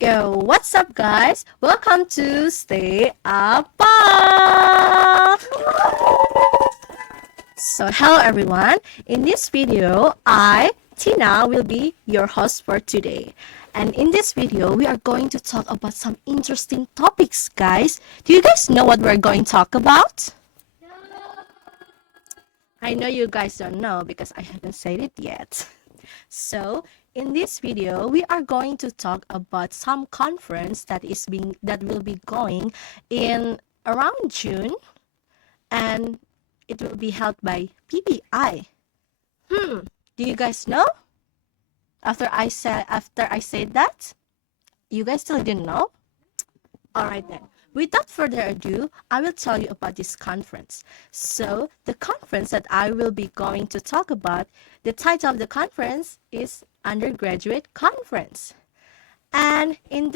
Yo, what's up, guys? Welcome to Stay Up. So, hello everyone. In this video, Tina, will be your host for today. And in this video, we are going to talk about some interesting topics, guys. Do you guys know what we're going to talk about? I know you guys don't know because I haven't said it yet. So, in this video, we are going to talk about some conference that will be going in around June, and it will be held by PBI. Do you guys know? After I said that, you guys still didn't know? Alright then. Without further ado, I will tell you about this conference. So, the conference that I will be going to talk about, the title of the conference is Undergraduate Conference. And in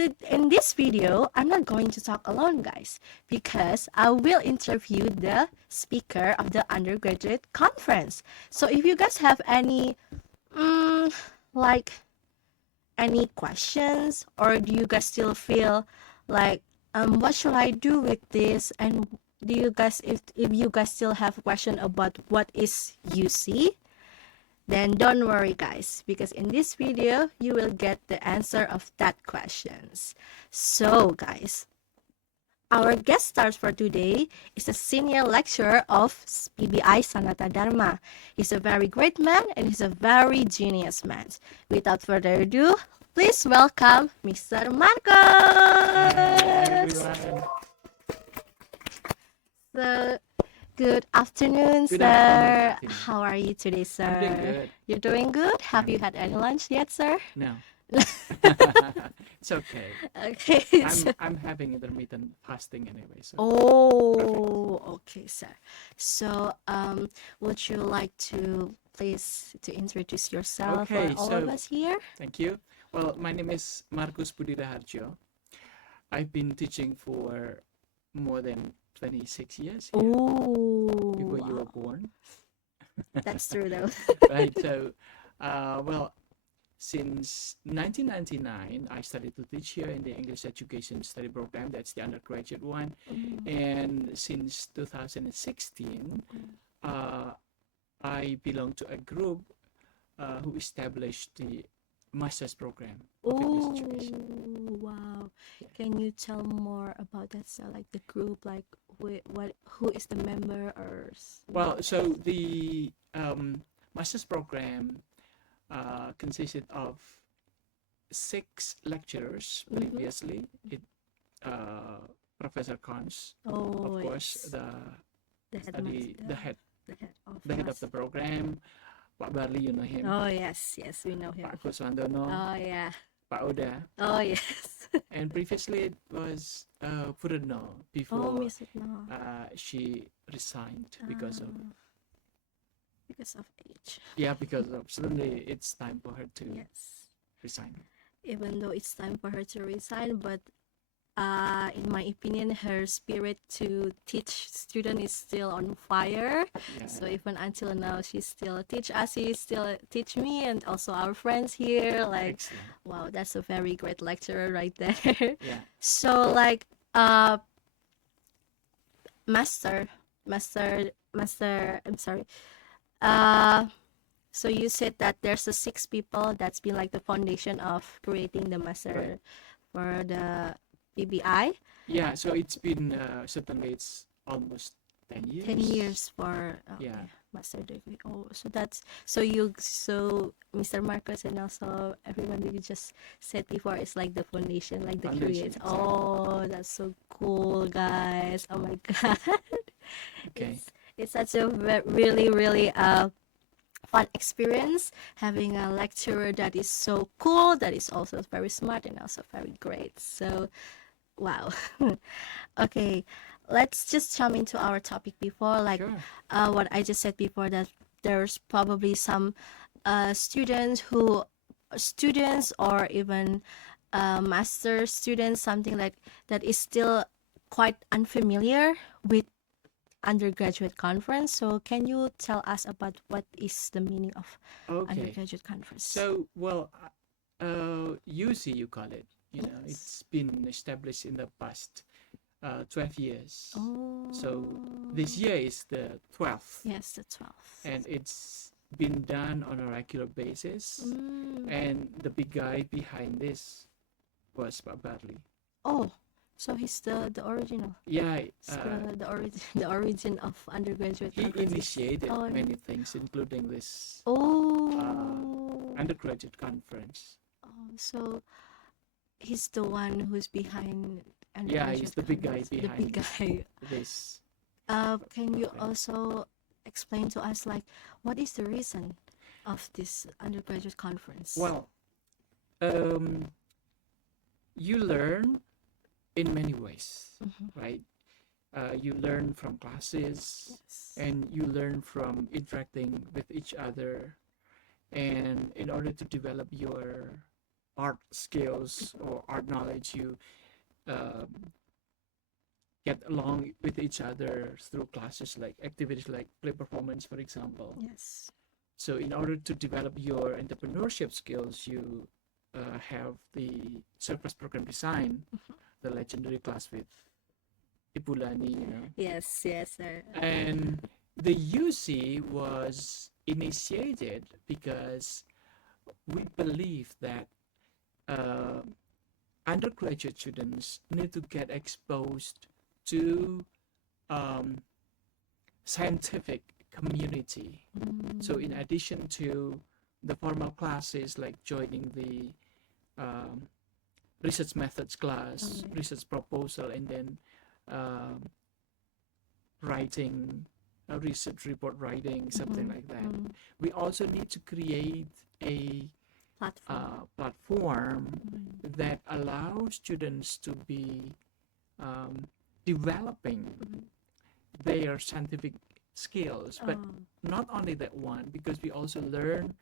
this video, I'm not going to talk alone, guys, because I will interview the speaker of the undergraduate conference. So if you guys have any like any questions, or do you guys still feel like what should I do with this, and do you guys if you guys still have a question about what is UC, then don't worry, guys, because in this video you will get the answer of that questions. So guys, our guest stars for today is a senior lecturer of PBI, Sanata Dharma. He's a very great man and he's a very genius man. Without further ado, please welcome Mr. Marcos. Everyone. So, good afternoon, Good sir. afternoon, Tina. How are you today, sir? I'm doing good. You're doing good? Have you had any lunch yet, sir? No, it's okay. Okay. I'm having intermittent fasting anyway. So Oh, okay, sir. So, would you like to please to introduce yourself for Okay, all of so us here? thank you. Well, my name is Marcus Budi Raharjo. I've been teaching for more than 26 years here, Oh, before you were wow. born. That's true though. Right. So, well, since 1999, I started to teach here in the English Education Study Program. That's the undergraduate one. And since 2016, uh, I belong to a group who established the master's program of English education. Oh, wow. Can you tell more about that? So, like the group, like who is the member Well, so the master's program consisted of 6 lecturers previously. Professor Kons, Oh, of course, yes. the The the head the head of the head of the master. program. Pak Barli, you know him. Oh, yes, yes, we know him. Pak Kuswandono, Oh, yeah. Pak Oda, Oh, yes. and previously it was Purno Oh, before miss it now. she resigned because of Because of age. suddenly it's time for her to Yes. resign. Even though it's time for her to resign, but in my opinion, her spirit to teach student is still on fire. Yeah, So even until now, she still teach us. She still teach me and also our friends here. Like, excellent. wow, that's a very great lecturer right there. Yeah. So like, master, master. I'm sorry. Uh, so you said that there's a 6 people that's been like the foundation of creating the master for the PBI. Yeah, so it's been certainly it's almost 10 years. 10 years for Yeah. master degree. Oh, so Mr. Marcos and also everyone that you just said before is like the foundation, like the Foundation, create. exactly. Oh, that's so cool, guys. Oh my god. Okay. It's such a really really fun experience having a lecturer that is so cool, that is also very smart and also very great. So wow. Okay, let's just jump into our topic before, like Sure. what I just said before, that there's probably some students or even master students, something like that, is still quite unfamiliar with undergraduate conference. So can you tell us about what is the meaning of Okay. undergraduate conference? So, well, UC, you call it. You know, Yes. it's been established in the past 12 years. Oh. So this year is the 12th, Yes, the 12th. and it's been done on a regular basis. And the big guy behind this was Pak Barley. Oh, so he's the original. Yeah, It's the origin the origin of undergraduate he conferences. initiated Oh, many things, including this Oh. undergraduate conference. Oh, so he's the one who's behind Yeah, he's undergraduate the big guy conference. The behind big guy. this. Can you conference. also explain to us like what is the reason of this undergraduate conference? Well, you learn in many ways, right? You learn from classes, Yes. and you learn from interacting with each other. And in order to develop your art skills or art knowledge, you get along with each other through classes, like activities like play performance, for example. Yes. So in order to develop your entrepreneurship skills, you have the surface program design, the legendary class with Ibu Lani, you know. Yes, yes, sir. And the UC was initiated because we believe that undergraduate students need to get exposed to scientific community. So in addition to the formal classes like joining the research methods class, research proposal, and then writing a research report writing, something like that, we also need to create a platform that allows students to be developing their scientific skills. But not only that one, because we also learn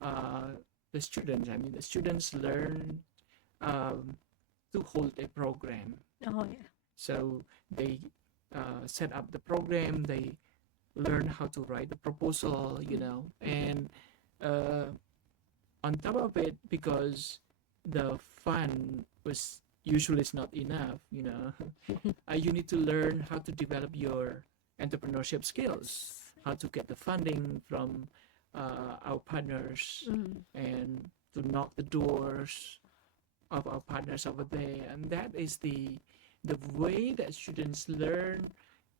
the students learn to hold a program. Oh yeah. So they set up the program, they learn how to write the proposal, you know, and on top of it, because the fund was usually is not enough, you know, you need to learn how to develop your entrepreneurship skills, how to get the funding from our partners, and to knock the doors of our partners over there. And that is the way that students learn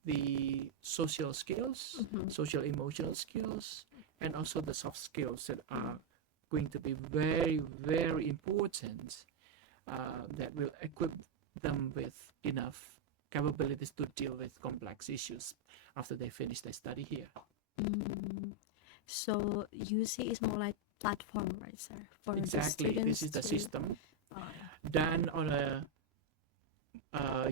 the social skills, social emotional skills, and also the soft skills that are going to be very, very important, that will equip them with enough capabilities to deal with complex issues after they finish their study here. So UC is more like platform, right, sir? For Exactly, the this is the students system to... done on a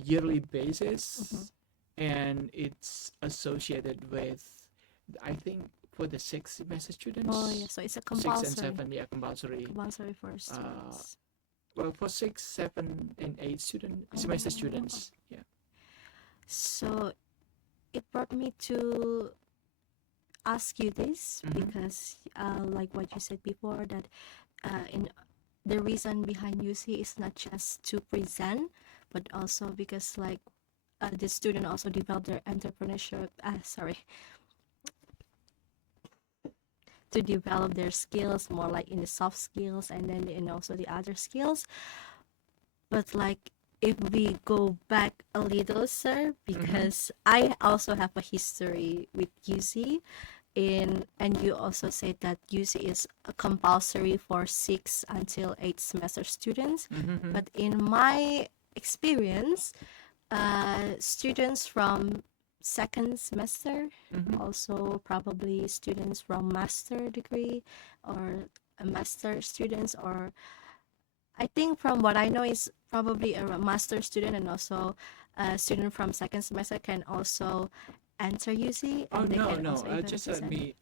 yearly basis, and it's associated with, I think, for the 6 semester students. Oh yeah, so it's a 6 and compulsory. 7, yeah, compulsory. Compulsory for students. Well, for 6, 7, and 8 semester students, yeah. So it brought me to ask you this because, like what you said before, that in the reason behind UC is not just to present, but also because like the student also develop their entrepreneurship. To develop their skills more like in the soft skills and then in also the other skills. But like if we go back a little, sir, because I also have a history with UC, and you also said that UC is compulsory for 6 until 8 semester students. But in my experience, students from second semester, also probably students from master degree or a master students, or I think from what I know is probably a master student and also a student from second semester can also enter UC. Oh, and they no, can no, also even just let present. me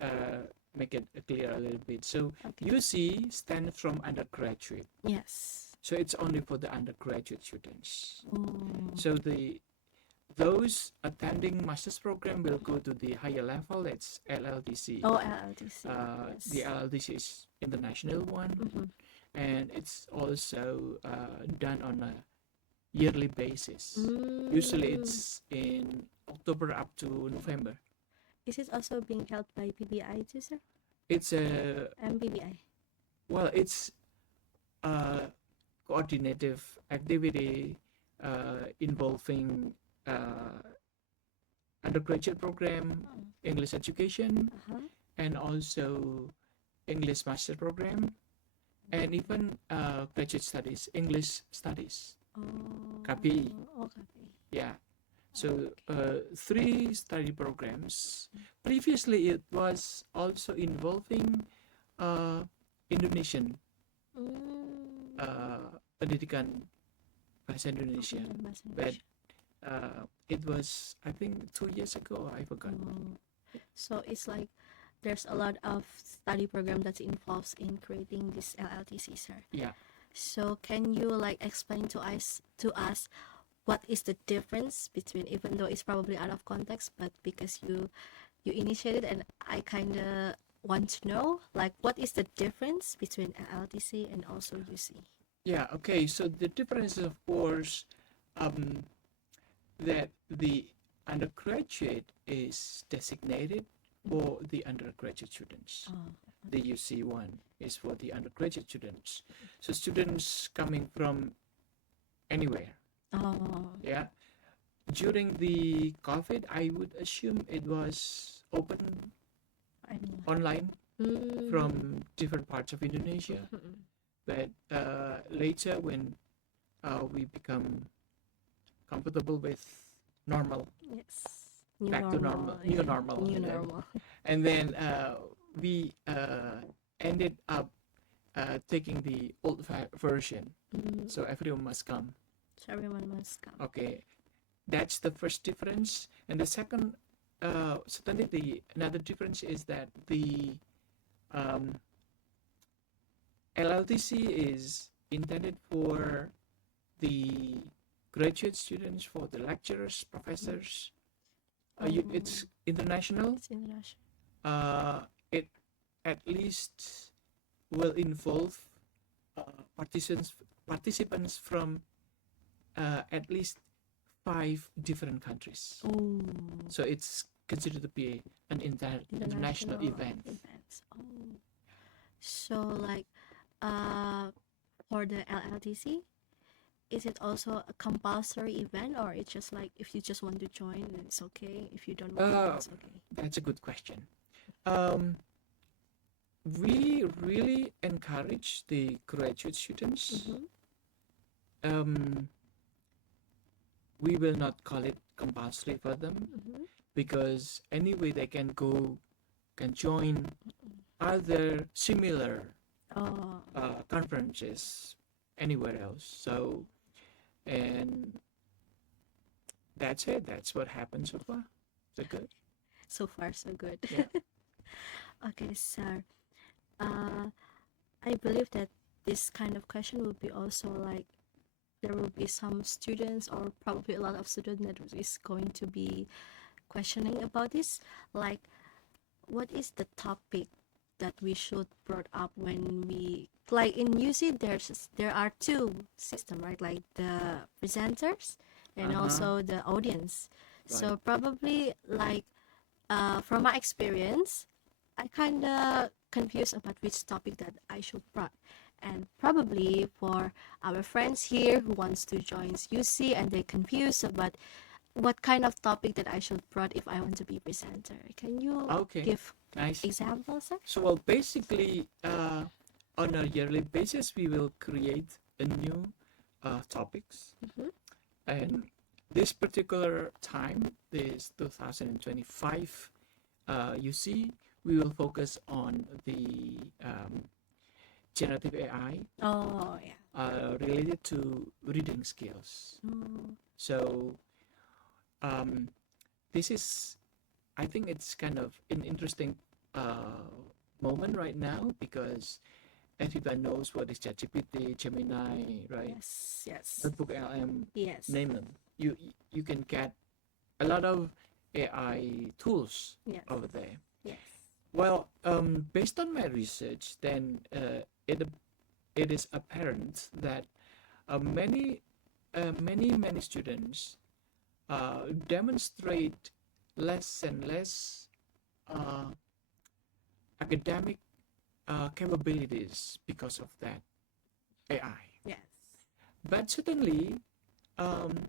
make it clear a little bit. So Okay. UC stands from undergraduate. Yes. So it's only for the undergraduate students. Oh. So those attending master's program will go to the higher level. It's LLDC. Oh, LLDC. The Yes. LLDC is international one, and it's also done on a yearly basis. Usually Mm. it's in October up to November. Is it also being held by PBI too, sir? It's a MPBI. it's a coordinative activity involving undergraduate program, Oh. English education, Uh-huh. and also English master program, and even graduate studies, English studies, Oh. KPI. Oh, copy. Yeah. So three study programs. Previously, it was also involving uh, Indonesian Mm. pendidikan bahasa Indonesia, Pendidikan bahasa but Indonesia. it was, I think, 2 years ago. I forgot. Oh. So it's like there's a lot of study program that involves in creating this LLTC, sir. Yeah. So can you like explain to us what is the difference between, even though it's probably out of context, but because you initiated and I kind of want to know, like, what is the difference between LLTC and also UC? Yeah. Okay. So the difference is, of course, um, that the undergraduate is designated for the undergraduate students. Oh, The UC one is for the undergraduate students. So students coming from anywhere. oh, Yeah. During the COVID, I would assume it was open I know. online Mm. from different parts of Indonesia. Mm-mm. But later, when we become comfortable with normal, Yes. New back to normal. normal, new Yeah. normal, New and then normal. we ended up taking the old version. Mm. So everyone must come. So everyone must come. Okay, that's the first difference. And the second, certainly another difference is that the um, LLTC is intended for the graduate students, for the lecturers, professors. It's international. It's international. It at least will involve participants from at least 5 different countries. Oh. So it's considered to be an international event. Events. Oh. So like for the LLTC, is it also a compulsory event, or it's just like if you just want to join, it's okay. If you don't want to, it's okay. That's a good question. We really encourage the graduate students. We will not call it compulsory for them because anyway they can join other similar conferences anywhere else. So, and that's it. That's what happened so far. So good. So far, so good. Yeah. Okay, sir. I believe that this kind of question will be also like there will be some students or probably a lot of students that is going to be questioning about this. Like, what is the topic that we should brought up when we, like in UC there are two system, right? Like the presenters and also the audience. So probably like from my experience, I kind of confused about which topic that I should brought. And probably for our friends here who wants to join UC and they're confused about what kind of topic that I should brought if I want to be presenter. Can you give Nice. examples, sir? So well, basically, on a yearly basis, we will create a new topics, and this particular time, this 2025, you see, we will focus on the generative AI. Oh yeah. Related to reading skills. So this is, I think it's kind of an interesting moment right now because everyone knows what is ChatGPT, Gemini, right? Yes. Notebook LM, Yes. name them. You can get a lot of AI tools over there. Yes. Well, based on my research, then it it is apparent that many many students demonstrate less and less uh, academic capabilities because of that AI. Yes. But certainly, um,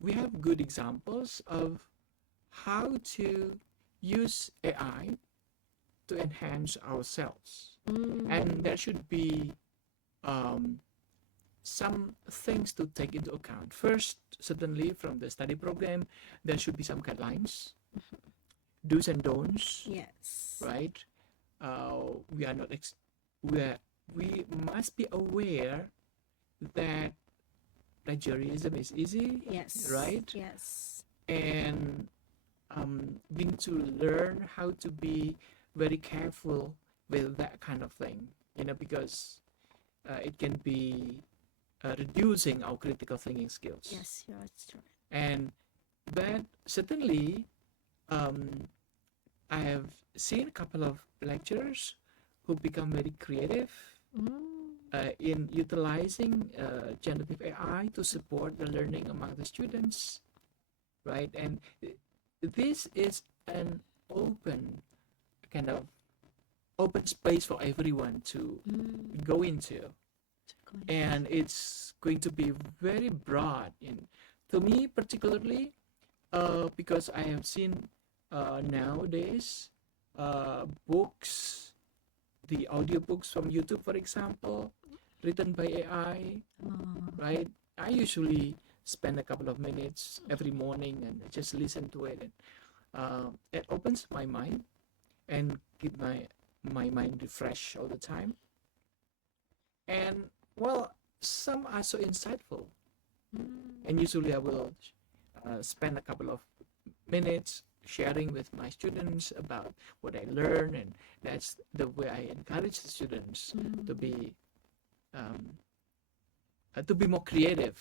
we have good examples of how to use AI to enhance ourselves, and there should be um, some things to take into account. First, certainly from the study program, there should be some guidelines, do's and don'ts, Yes. right? We are not we must be aware that plagiarism is easy, Yes. right? Yes. And we need to learn how to be very careful with that kind of thing, because it can be reducing our critical thinking skills. Yes, you're right. And but certainly, um, I have seen a couple of lecturers who become very creative in utilizing generative AI to support the learning among the students, right? And this is an open kind of open space for everyone to go into, and it's going to be very broad. In to me particularly, because I have seen nowadays books, the audiobooks from YouTube, for example, written by AI, right? I usually spend a couple of minutes every morning and just listen to it, and it opens my mind and keep my mind refreshed all the time. And well, some are so insightful, and usually I will spend a couple of minutes sharing with my students about what I learn, and that's the way I encourage the students um, to be more creative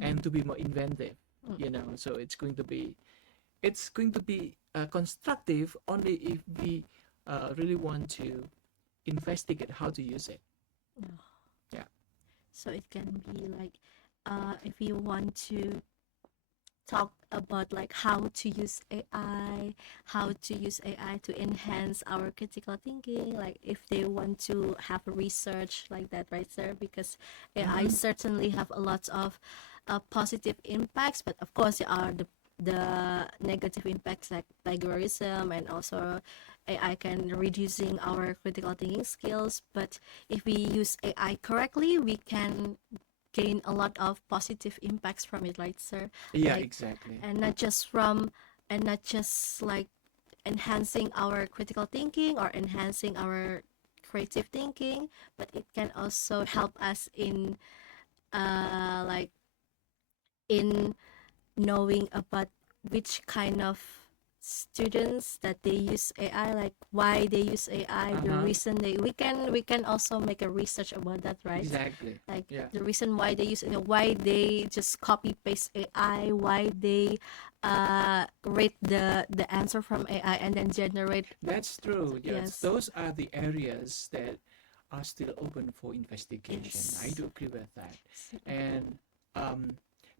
and to be more inventive. So it's going to be constructive only if we really want to investigate how to use it. Yeah. So it can be like, if you want to talk about like how to use AI, how to use AI to enhance our critical thinking, like if they want to have a research like that, right, sir? Because AI certainly have a lot of positive impacts, but of course there are the negative impacts like plagiarism, and also AI can reducing our critical thinking skills. But if we use AI correctly, we can gain a lot of positive impacts from it, right, sir? Yeah, Like, exactly. and not just like enhancing our critical thinking or enhancing our creative thinking, but it can also help us in like in knowing about which kind of students that they use AI, like why they use AI, the reason we can also make a research about that, right? Exactly. Like Yeah. the reason why they use it, why they just copy paste AI, why they rate the answer from AI and then generate. That's true. Yes. Yes. Those are the areas that are still open for investigation. I Yes. do agree with that. And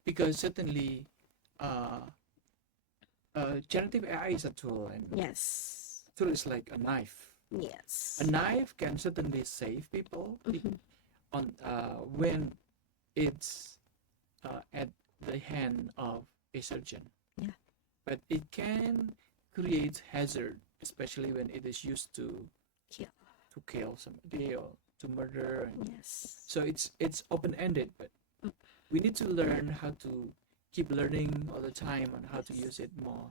because certainly uh, generative AI is a tool, and Yes. tool is like a knife. Yes. A knife can certainly save people when it's at the hand of a surgeon. Yeah. But it can create hazard, especially when it is used to Kill. kill somebody or to murder. And Yes. so it's open-ended, but we need to learn how to keep learning all the time on how to use it more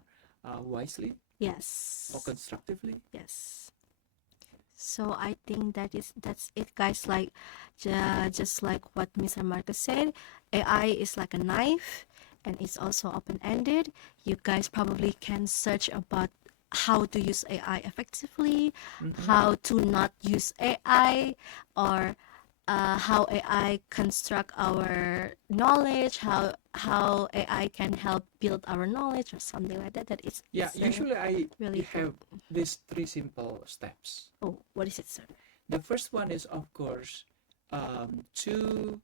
wisely, Yes. more constructively. Yes. So I think that's it, guys. Like, just like what Mr. Marcus said, AI is like a knife, and it's also open-ended. You guys probably can search about how to use AI effectively, how to not use AI, or how AI construct our knowledge, how AI can help build our knowledge or something like that. That is, Yeah, usually I really have these three simple steps. Oh, what is it, sir? The first one is, of course, to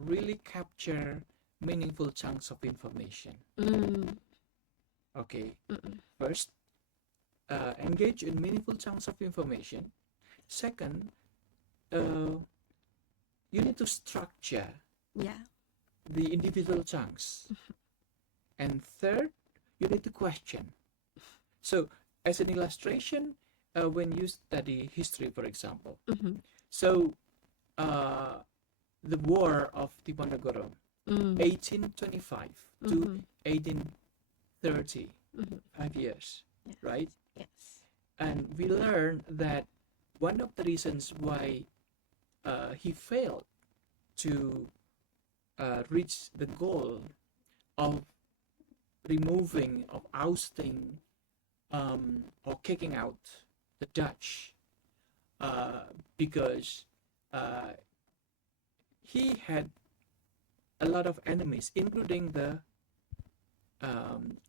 really capture meaningful chunks of information. Okay, first, engage in meaningful chunks of information. Second, you need to structure the individual chunks. And third, you need to question. So, as an illustration, when you study history, for example, so the War of Diponegoro, 1825 to 1830, 5 years, right? Yes. And we learned that one of the reasons why he failed to reach the goal of removing, of ousting, or kicking out the Dutch, because he had a lot of enemies, including the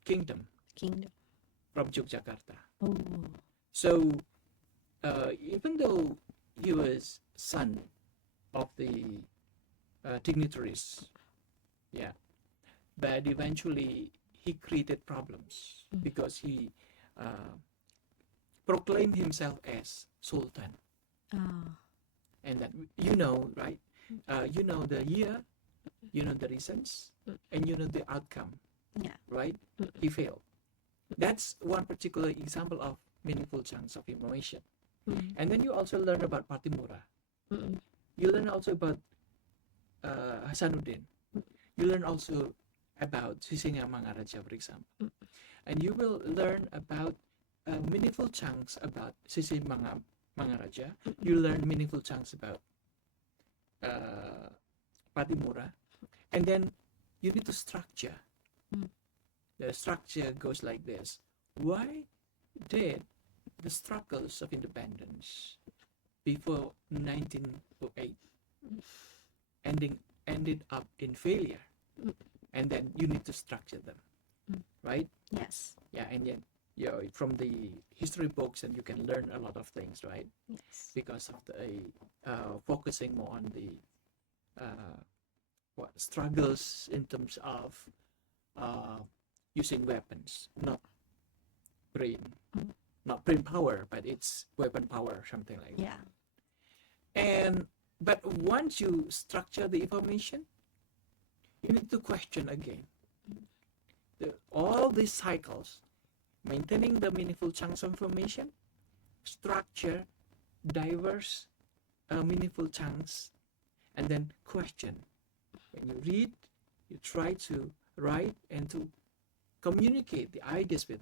kingdom from Yogyakarta. Oh. So even though he was son of the dignitaries, but eventually he created problems because he proclaimed himself as Sultan. And that, right? You know the year, you know the reasons, and you know the outcome, right? He failed. That's one particular example of meaningful chunks of information. And then you also learn about Patimura. You learn also about Hasanuddin. You learn also about Sisinga Mangaraja, for example. And you will learn about meaningful chunks about Sisinga Mangaraja. You learn meaningful chunks about Patimura. And then you need to structure. The structure goes like this. Why did the struggles of independence before 1908 ended up in failure? And then you need to structure them, right? Yes. Yeah, and then from the history books, and you can learn a lot of things, right? Yes. Because of the focusing more on the struggles in terms of using weapons, not brain power, but it's weapon power, something like that. And but once you structure the information, you need to question again all these cycles, maintaining the meaningful chunks of information, structure diverse meaningful chunks, and then question. When you read, you try to write and to communicate the ideas with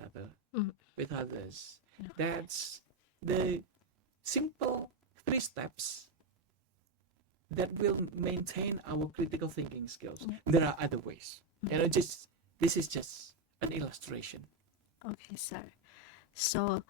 others. That's the simple 3 steps that will maintain our critical thinking skills. There are other ways. This is just an illustration. Okay, sir. So,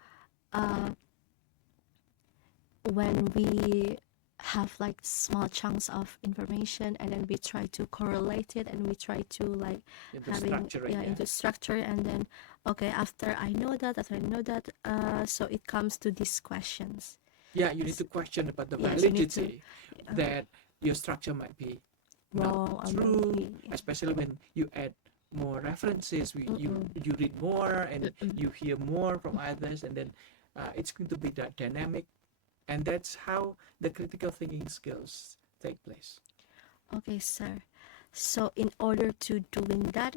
when we have like small chunks of information, and then we try to correlate it, and we try to like into structure, and then after I know that, so it comes to these questions. You need to question about the validity that your structure might be wrong, not true, especially when you add more references, you read more, and you hear more from others, and then it's going to be that dynamic, and that's how the critical thinking skills take place. Okay, sir. So in order to doing that,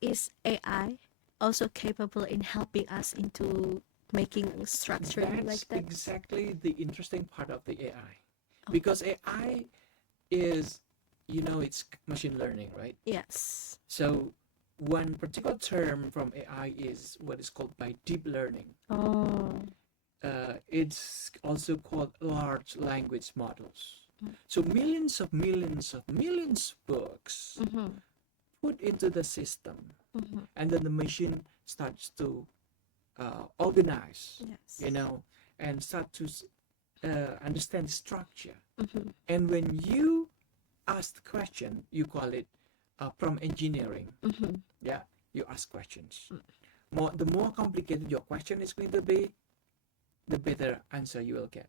is AI also capable in helping us into making structure like that? That's exactly the interesting part of the AI. Because AI is, it's machine learning, right? Yes. So one particular term from AI is what is called by deep learning. It's also called large language models. So millions of books put into the system, and then the machine starts to organize, and start to understand the structure. And when you ask the question, you call it prompt engineering. You ask questions. The more complicated your question is going to be, the better answer you will get.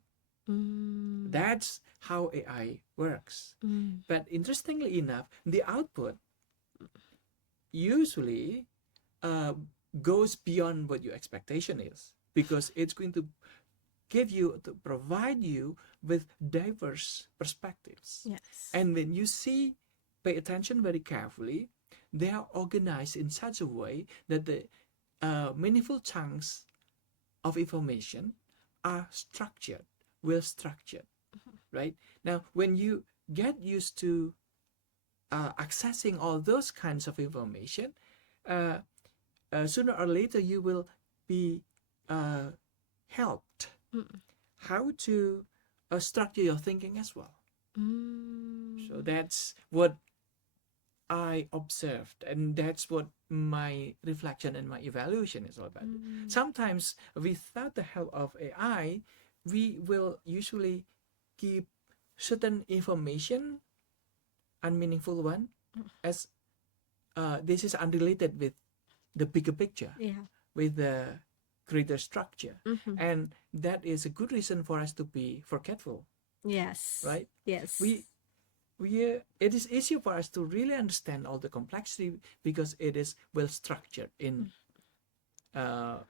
Mm. That's how AI works. Mm. But interestingly enough, the output usually goes beyond what your expectation is, because it's going to provide you with diverse perspectives. Yes. And when you pay attention very carefully, they are organized in such a way that the meaningful chunks of information are well structured, right? Now, when you get used to accessing all those kinds of information, uh, sooner or later you will be helped Mm. how to structure your thinking as well. Mm. So that's what I observed, and that's what my reflection and my evaluation is all about. Mm. Sometimes, without the help of AI, we will usually keep certain information, unmeaningful one, as this is unrelated with the bigger picture, Yeah. with the greater structure. Mm-hmm. And that is a good reason for us to be forgetful, Yes. right? Yes. It is easier for us to really understand all the complexity because it is well structured in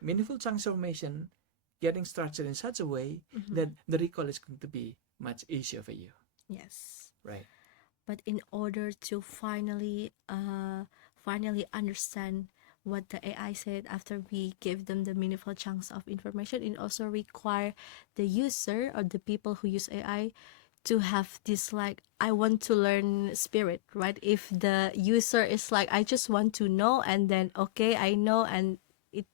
meaningful chunks of information, getting structured in such a way that the recall is going to be much easier for you, Yes. right? But in order to finally understand what the AI said after we give them the meaningful chunks of information, it also require the user or the people who use AI to have this like I want to learn spirit, right? If the user is like I just want to know and then okay I know and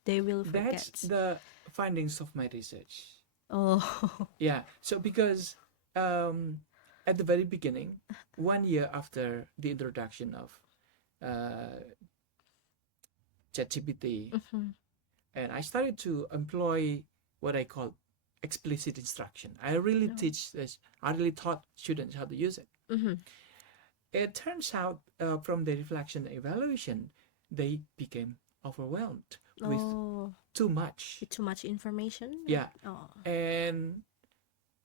they will That's forget. the findings of my research. Oh. Yeah, so because at the very beginning, 1 year after the introduction of uh, ChatGPT, Mhm. and I started to employ what I call explicit instruction. I really No. teach this. I really taught students how to use it. Mhm. It turns out from the reflection and evaluation, they became overwhelmed with Oh, too much. too much information. Yeah, Oh. and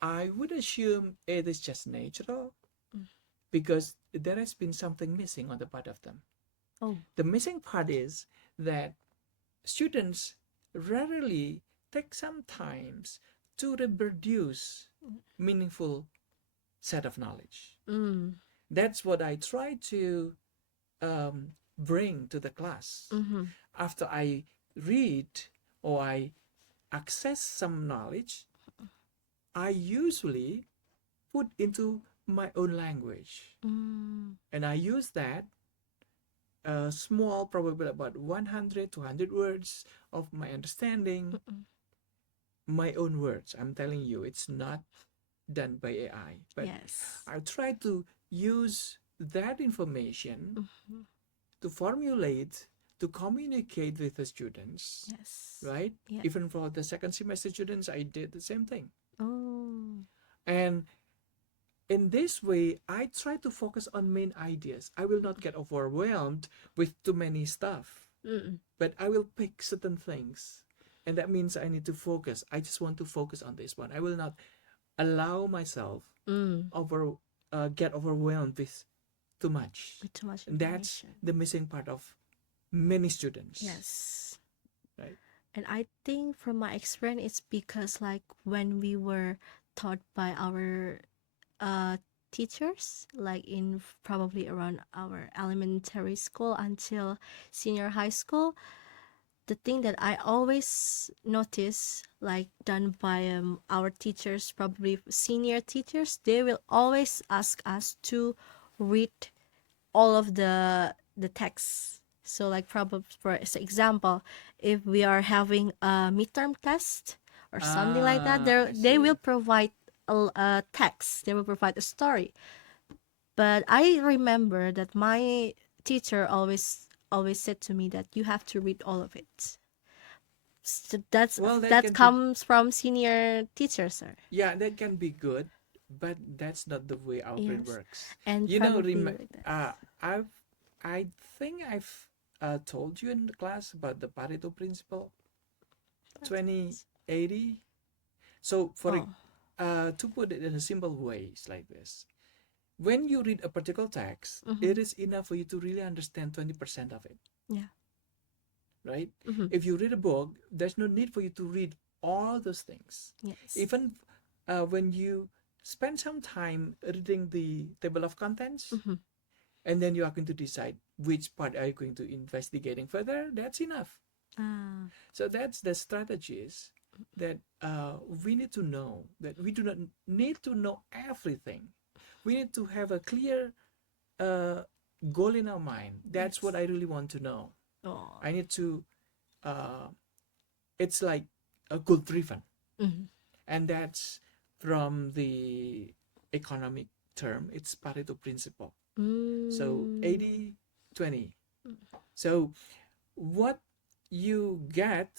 I would assume it is just natural Mm. because there has been something missing on the part of them. Oh. The missing part is that students rarely take some times to reproduce meaningful set of knowledge. Mm. That's what I try to bring to the class. Mhm. After I read or I access some knowledge, I usually put into my own language, Mm. and I use that small, probably about 100 to 100 words of my understanding, my own words. I'm telling you, it's not done by AI, but Yes. I try to use that information Mhm. to formulate, to communicate with the students, Yes. right? Yeah. Even for the second semester students, I did the same thing. Oh. And in this way, I try to focus on main ideas. I will not get overwhelmed with too many stuff, Mm. but I will pick certain things. And that means I need to focus. I just want to focus on this one. I will not allow myself Mm. get overwhelmed with too much. With too much And that's information. the missing part of many students. Yes. Right. And I think from my experience, it's because like when we were taught by our uh, teachers, like in probably around our elementary school until senior high school, the thing that I always notice, like done by our teachers, probably senior teachers, they will always ask us to read all of the texts. So like probably for example, if we are having a midterm test or something like that, I they will see. provide a text. They will provide a story. But I remember that my teacher always said to me that you have to read all of it. So Well, that that can be, comes from senior teachers, sir. yeah, that can be good, but that's not the way our brain Yes, works. and You know, probably like that. I've, I think I've told you in the class about the Pareto principle, 20/80. So Oh, to put it in a simple way, it's like this. When you read a particular text, Mm-hmm. it is enough for you to really understand 20% of it, Yeah. right? Mm-hmm. If you read a book, there's no need for you to read all those things. Yes. Even when you spend some time reading the table of contents, Mm-hmm. and then you are going to decide which part are you going to investigating further, that's enough. Ah. So that's the strategies that we need to know, that we do not need to know everything. We need to have a clear goal in our mind. That's Yes. what I really want to know. Oh. I need to, uh, it's like a goal driven. Mm-hmm. And that's from the economic term, it's Pareto principle. So 80-20. So what you get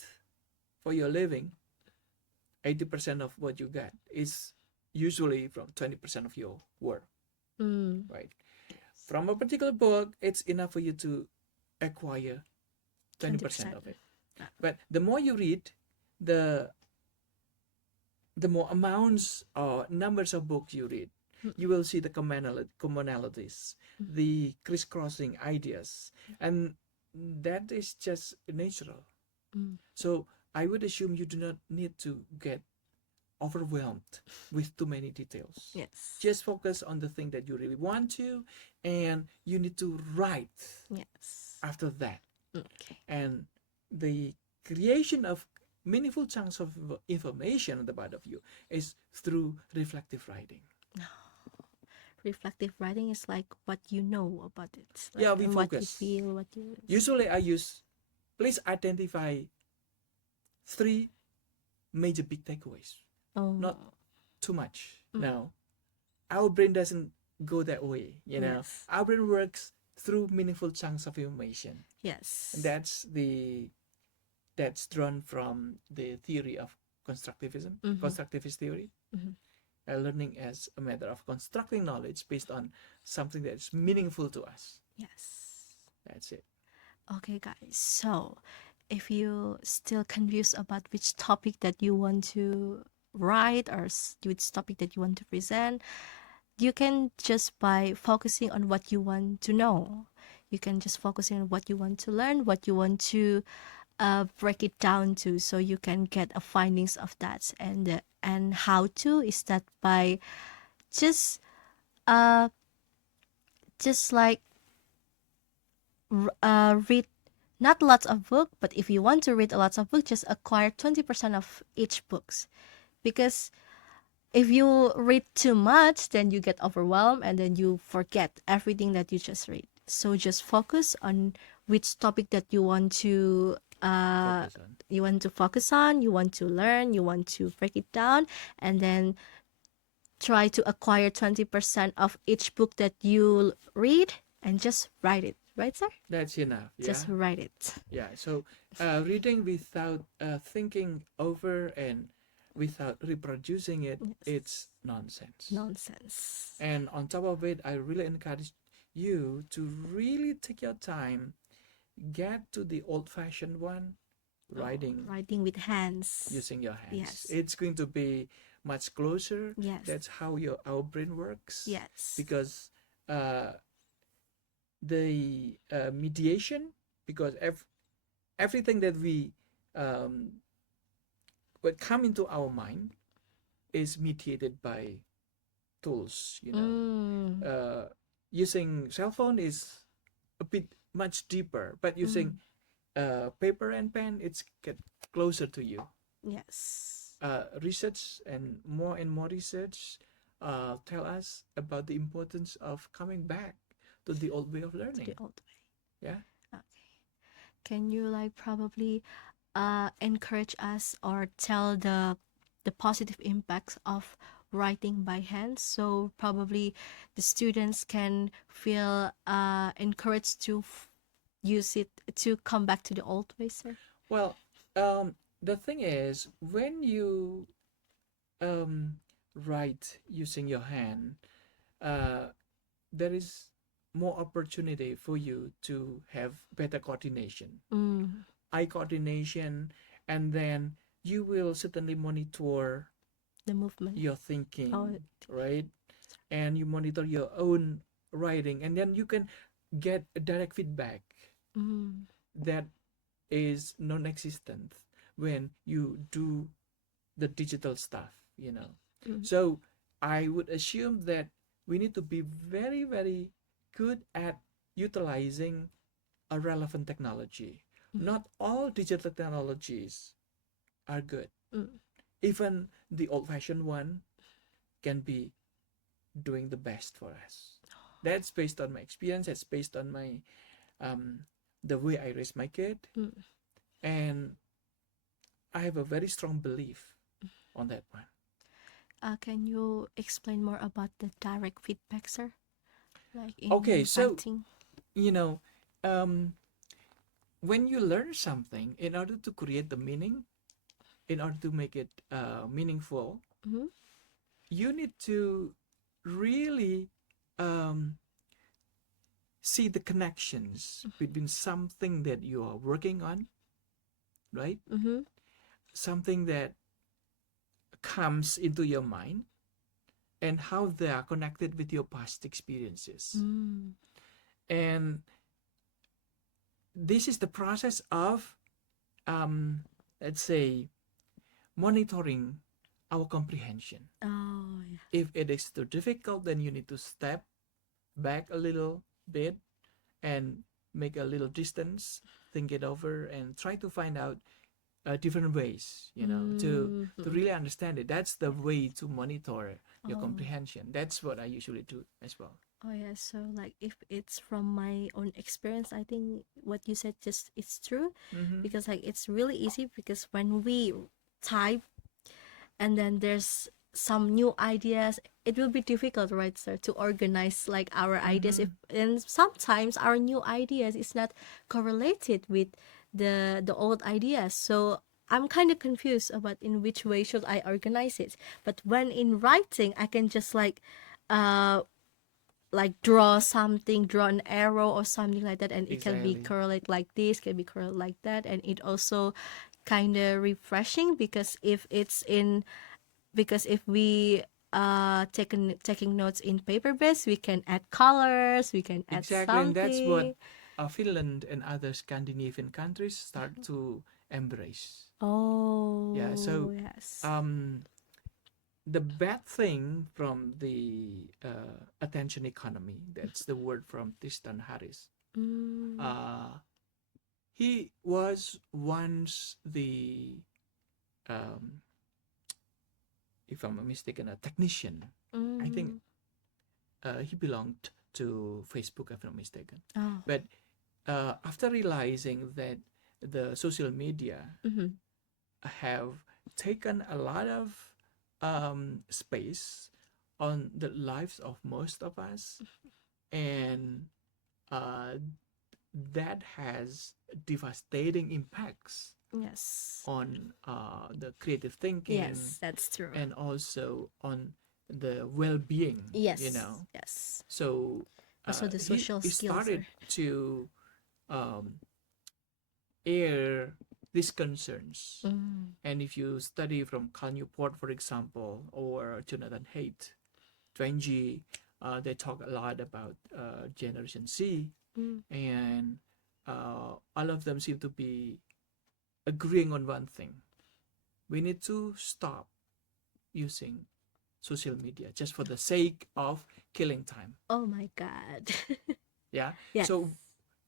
for your living, 80% of what you get is usually from 20% of your work, right? From a particular book, it's enough for you to acquire 20% of it. But the more you read, the more amounts or numbers of books you read, you will see the commonalities, the crisscrossing ideas, and that is just natural. So I would assume you do not need to get overwhelmed with too many details. Yes. Just focus on the thing that you really want to, and you need to write Yes. after that. Okay. And the creation of meaningful chunks of information on the part of you is through reflective writing. Reflective writing is like what you know about it. Like, Yeah, we and what you focus. feel, what you. Usually I use, please identify 3 major big takeaways. Oh. Not too much. No. Our brain doesn't go that way, you know. Yes. Our brain works through meaningful chunks of information. Yes. And that's drawn from the theory of constructivism, constructivist theory. Learning as a matter of constructing knowledge based on something that is meaningful to us. Yes. That's it. Okay, guys. So, if you still confused about which topic that you want to write or which topic that you want to present, you can just by focusing on what you want to know. You can just focus on what you want to learn, what you want to break it down to, so you can get a findings of that. And how to is that by just like read not lots of book, but if you want to read a lot of book, just acquire 20% of each books, because if you read too much, then you get overwhelmed and then you forget everything that you just read. So just focus on which topic that you want to focus on, you want to learn, you want to break it down, and then try to acquire 20% of each book that you read and just write it. Right, sir? That's enough. Yeah. Just write it. Yeah. So reading without thinking over and without reproducing it, it's nonsense. Nonsense. And on top of it, I really encourage you to really take your time, get to the old-fashioned one, writing with hands. using your hands. Yes. It's going to be much closer. Yes. That's how our brain works. Yes. Because the mediation, because everything that we what come into our mind is mediated by tools, you know. Using cell phone is a bit much deeper, but using paper and pen, it's get closer to you. Yes. Research and more research tell us about the importance of coming back to the old way of learning. The old way. Yeah. Okay. Can you like probably encourage us or tell the positive impacts of writing by hand, so probably the students can feel encouraged to use it to come back to the old way, sir? Well, the thing is, when you write using your hand, there is more opportunity for you to have better coordination, eye coordination, and then you will certainly monitor the movement. your thinking, Oh, right? And you monitor your own writing, and then you can get a direct feedback mm, that is non-existent when you do the digital stuff, you know. mm, So I would assume that we need to be very, very good at utilizing a relevant technology. mm, Not all digital technologies are good. mm. Even the old-fashioned one can be doing the best for us. That's based on my experience. That's based on my um, the way I raise my kid, Mm. and I have a very strong belief on that one. Can you explain more about the direct feedback, sir? Like Okay, in so writing? you know, um, when you learn something, in order to create the meaning, in order to make it meaningful, Mm-hmm. you need to really um, see the connections between something that you are working on, right? Mm-hmm. Something that comes into your mind and how they are connected with your past experiences. Mm. And this is the process of, let's say, monitoring our comprehension. Oh, yeah. If it is too difficult, then you need to step back a little bit and make a little distance, think it over, and try to find out different ways, to Mm-hmm. really understand it. That's the way to monitor your Oh. comprehension. That's what I usually do as well. Oh yeah, so like if it's from my own experience, I think what you said just it's true Mm-hmm. because like it's really easy because when we type and then there's some new ideas, it will be difficult, right, sir, to organize like our ideas if Mm-hmm. and sometimes our new ideas is not correlated with the old ideas. So I'm kind of confused about in which way should I organize it. But when in writing, I can just uh draw something, draw an arrow or something like that, and it can be Exactly. correlate like this, can be correlate like that, and it also kind of refreshing because if we taking notes in paper base, we can add colors, we can add Exactly, and that's what something. Finland and other Scandinavian countries start to embrace. Yeah, Oh so yes. um, the bad thing from the attention economy, that's the word from Tristan Harris. Mm, Uh, he was once the, um, if I'm not mistaken, a technician. I think mm. he belonged to Facebook, if I'm not mistaken. Oh. But after realizing that the social media Mm-hmm. have taken a lot of space on the lives of most of us, and uh, that has devastating impacts Yes. on the creative thinking Yes, that's true. and also on the well-being, Yes. Yes. So Also the social he skills started are. to um, air these concerns. Mm. And if you study from Cal Newport, for example, or Jonathan Haidt, 20, they talk a lot about Generation Z, Mm. and all of them seem to be agreeing on one thing. We need to stop using social media just for the sake of killing time. Oh my God. Yeah. Yes. So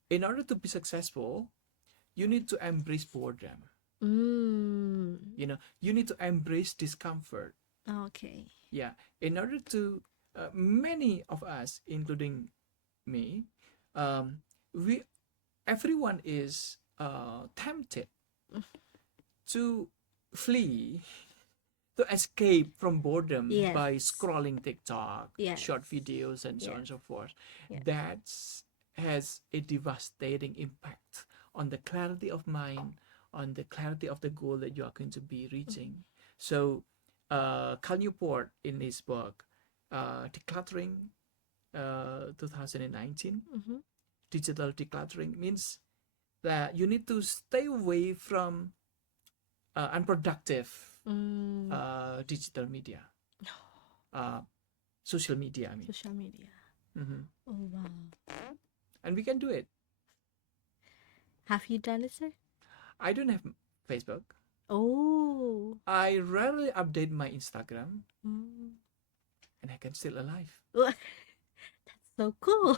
in order to be successful, you need to embrace boredom. Mm. You need to embrace discomfort. Okay. Yeah. In order to, many of us, including me, we everyone is tempted to flee, to escape from boredom Yes. by scrolling TikTok, Yes. short videos, and so on Yes. and so forth. Yes. That has a devastating impact on the clarity of mind, on the clarity of the goal that you are going to be reaching. So, Cal Newport in his book, Decluttering 2019, Mm-hmm. digital decluttering means that you need to stay away from unproductive digital media, social media, I mean. Social media. Hmm. Oh wow. And we can do it. Have you done it, sir? I don't have Facebook. Oh. I rarely update my Instagram, Mm. and I can still alive. That's so cool.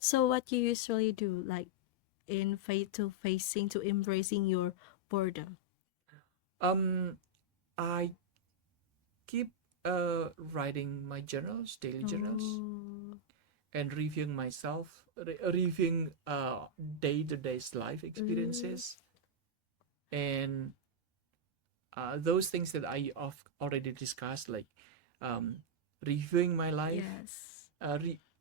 So what you usually do, like in facing to embracing your boredom? I keep writing my journals, daily journals, Oh. and reviewing myself, reviewing day-to-day life Mm. experiences, and those things that I already discussed, like um, reviewing my life, Yes.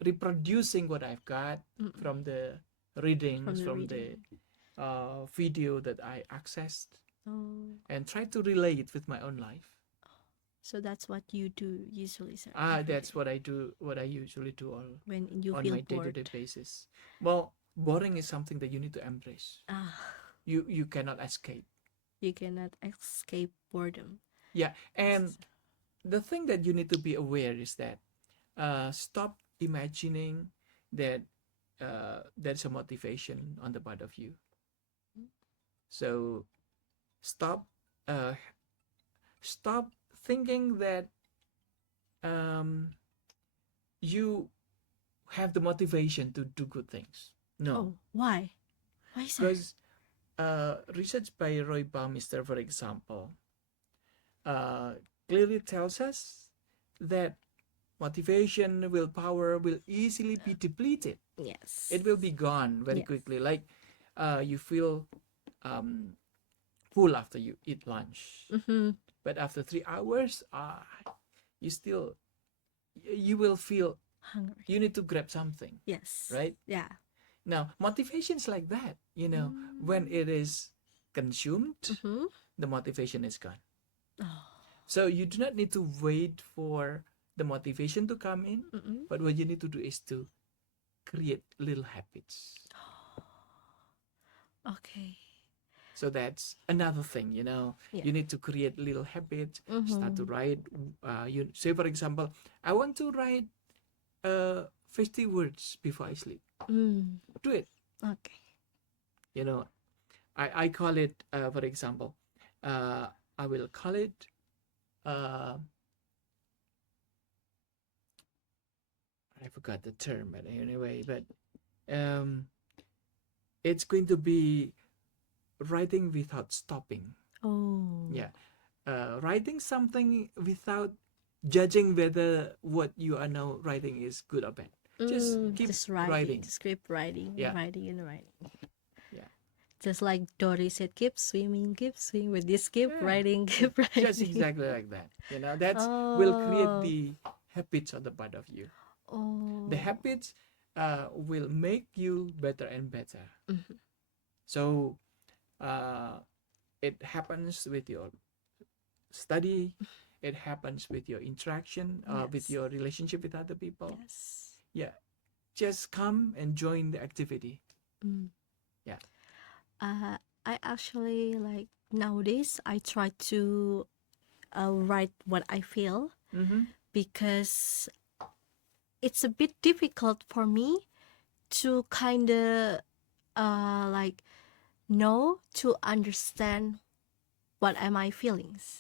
reproducing what I've got Mm-mm. from the readings, From the from the reading. video that I accessed, Oh. and try to relate with my own life. So that's what you do usually, sir. That's what I do. What I usually do When you on feel my day-to-day bored. basis. Well, boring is something that you need to embrace. Ah, You cannot escape. you cannot escape boredom. Yeah, and the thing that you need to be aware is that stop imagining that there's a motivation on the part of you. So stop uh, stop thinking that um, you have the motivation to do good things. No, Oh, why? Why, sir? because research by Roy Baumeister, for example, uh, clearly tells us that motivation, willpower will easily be depleted. Yes. It will be gone very Yes. quickly. Like you feel um, full after you eat lunch, Mm-hmm. but after 3 hours, you still you will feel Hungry. you need to grab something, Yes. right? Yeah. Now, motivation's like that. When it is consumed, Mm-hmm. the motivation is gone. Oh. So you do not need to wait for the motivation to come in, Mm-mm. but what you need to do is to create little habits. Okay. So that's another thing, Yeah. You need to create little habits, start to Mm-hmm. write. You say, for example, I want to write 50 words before I sleep. Mm. Do it. Okay. You know, I call it, for example, I will call it, uh, I forgot the term, but anyway, but um, it's going to be writing without stopping. Oh. Yeah, writing something without judging whether what you are now writing is good or bad. Just keep Just writing. writing. Just keep writing. Yeah. Writing and writing. Yeah. Just like Dory said, keep swimming, keep swimming. With this, keep Yeah. writing, keep writing. Just exactly like that. That's will create the habits on the part of you. Oh. The habits will make you better and better. Mm-hmm. So it happens with your study, it happens with your interaction, with Yes. your relationship with other people. Yes. Yeah, just come and join the activity. Mm. Yeah. I actually like nowadays I try to write what I feel Mm-hmm. because it's a bit difficult for me to kind of like know to understand what are my feelings.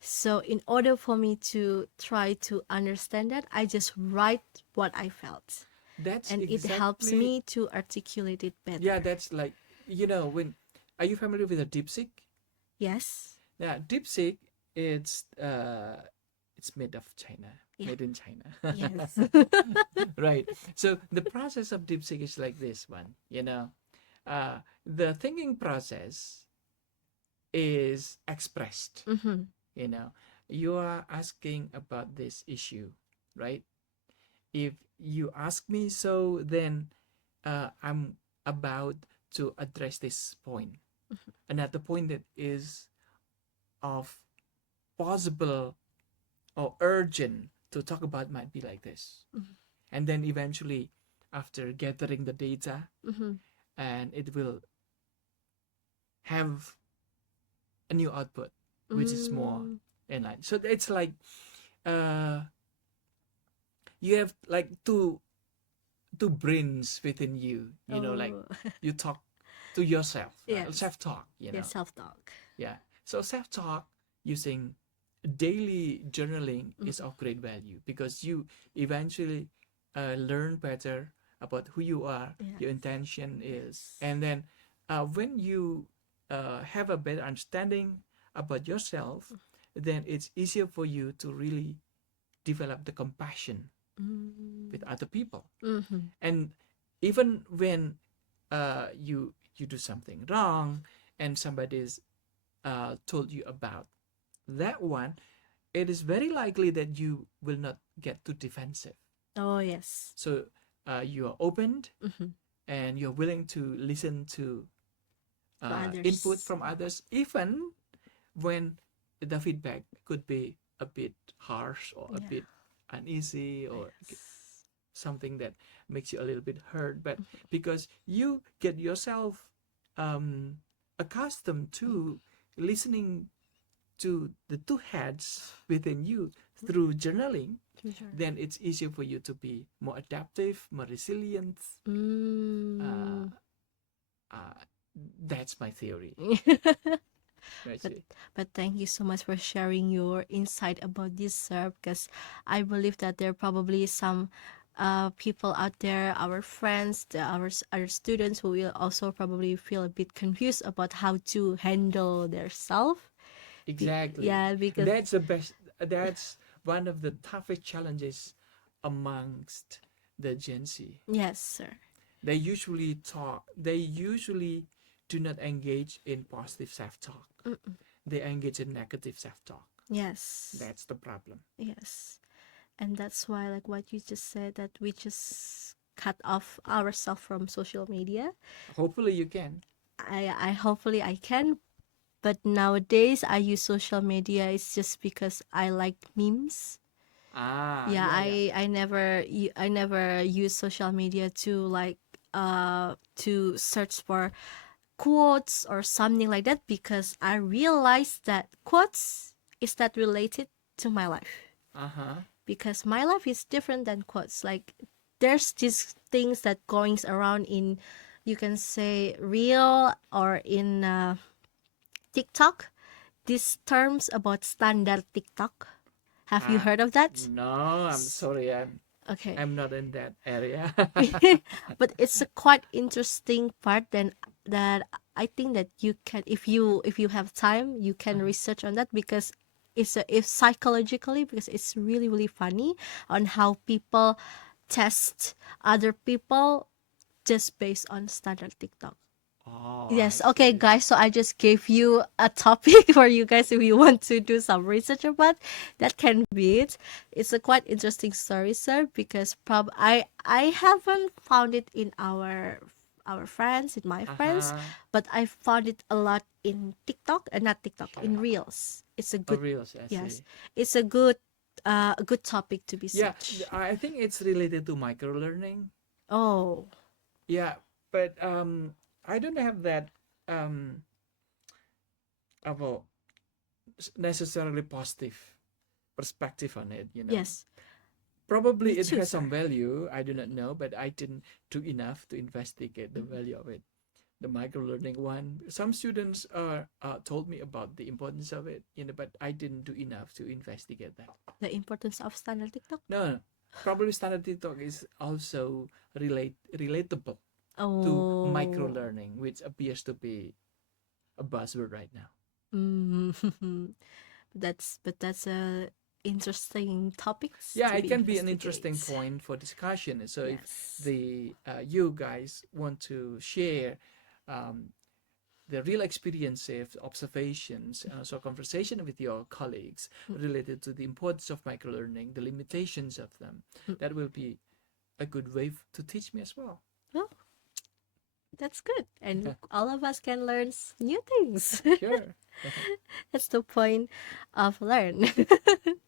So in order for me to try to understand that, I just write what I felt. That's And it helps exactly. me to articulate it better. Yeah, that's like when. Are you familiar with a dipsych? Yes. Yeah, dipsych. It's made of China, Yeah. made in China. Yes. Right. So the process of dipsych is like this one. The thinking process is expressed. Mm-hmm. You are asking about this issue, right? If you ask me so, then I'm about to address this point. Another point that is of possible or urgent to talk about might be like this. Mm-hmm. And then eventually, after gathering the data, Mm-hmm. and it will have a new output. which is more Mm. enlightened. So it's like uh, you have like two brains within you. You know, like Oh. you talk to yourself, Yes. self-talk. You Yeah, know, self-talk. yeah. So self-talk using daily journaling is of great value because you eventually learn better about who you are, Yes. your intention is, Yes. and then when you have a better understanding about yourself, then it's easier for you to really develop the compassion with Mm. other people. Mm-hmm. And even when you do something wrong and somebody's told you about that one, it is very likely that you will not get too defensive. Oh, yes. So you are opened Mm-hmm. and you're willing to listen to To input others. from others, even when the feedback could be a bit harsh or a Yeah. bit uneasy or Yes. something that makes you a little bit hurt. But because you get yourself um, accustomed to listening to the two heads within you through journaling, Sure. then it's easier for you to be more adaptive, more resilient. Uh, Mm. uh, that's my theory. but Actually. but thank you so much for sharing your insight about this, sir, because I believe that there are probably some people out there, our friends, our students, who will also probably feel a bit confused about how to handle their self. Exactly. Yeah, because That's the best. That's one of the toughest challenges amongst the Gen Z. yes, sir. They usually talk. They usually do not engage in positive self-talk. Mm-mm. They engage in negative self-talk. Yes, That's the problem. yes, and that's why, like what you just said, that we just cut off ourselves from social media. Hopefully, you can. I hopefully I can. But nowadays, I use social media. It's just because I like memes. Ah, Yeah, yeah, yeah. I never use social media to like to search for quotes or something like that, because I realized that quotes is not related to my life, Uh huh. because my life is different than quotes. Like there's these things that goings around in, you can say, real or in TikTok, these terms about standard TikTok. Have you Ah, heard of that? no. I'm sorry. Okay. I'm not in that area. But it's a quite interesting part then, that I think that you can, if you have time, you can research on that, because if psychologically, because it's really really funny on how people test other people just based on standard TikTok. Oh, I Yes, okay, see. guys. So I just gave you a topic for you guys if you want to do some research about. That can be it. It's a quite interesting story, sir, because I haven't found it in our friends, in my Uh friends, huh. but I found it a lot in TikTok, and not TikTok, in Reels. It's a Oh, good, reals. I yes, see. it's a good topic to be Yeah, searched. I think it's related to micro learning. Oh, Yeah, but I don't have that well, necessarily positive perspective on it. You know, yes, me probably it too, has sir. some value. I do not know, but I didn't do enough to investigate the value of it. The micro learning one. Some students told me about the importance of it. You know, but I didn't do enough to investigate that. The importance of standard TikTok. No, no. Probably standard TikTok is also relatable to micro Oh. learning, which appears to be a buzzword right now. Mm. That's a interesting topics Yeah, to it be can be an interesting investigate. point for discussion. So if Yes. the you guys want to share um, the real experiences, observations, so conversation with your colleagues related to the importance of microlearning, the limitations of them, Mm. that will be a good way to teach me as well. Well, that's good, and all of us can learn new things. Sure. That's the point of learn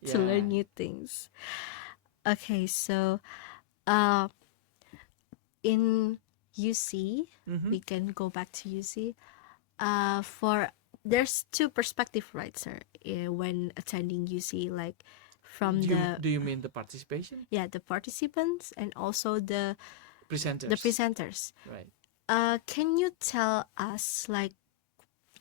to Yeah. learn new things. Okay, so uh, in UC, Mm-hmm. we can go back to UC. For there's two perspective, right, sir? When attending UC, like from the Do you mean the participation? the participants and also the Presenters. presenters. Right. Can you tell us like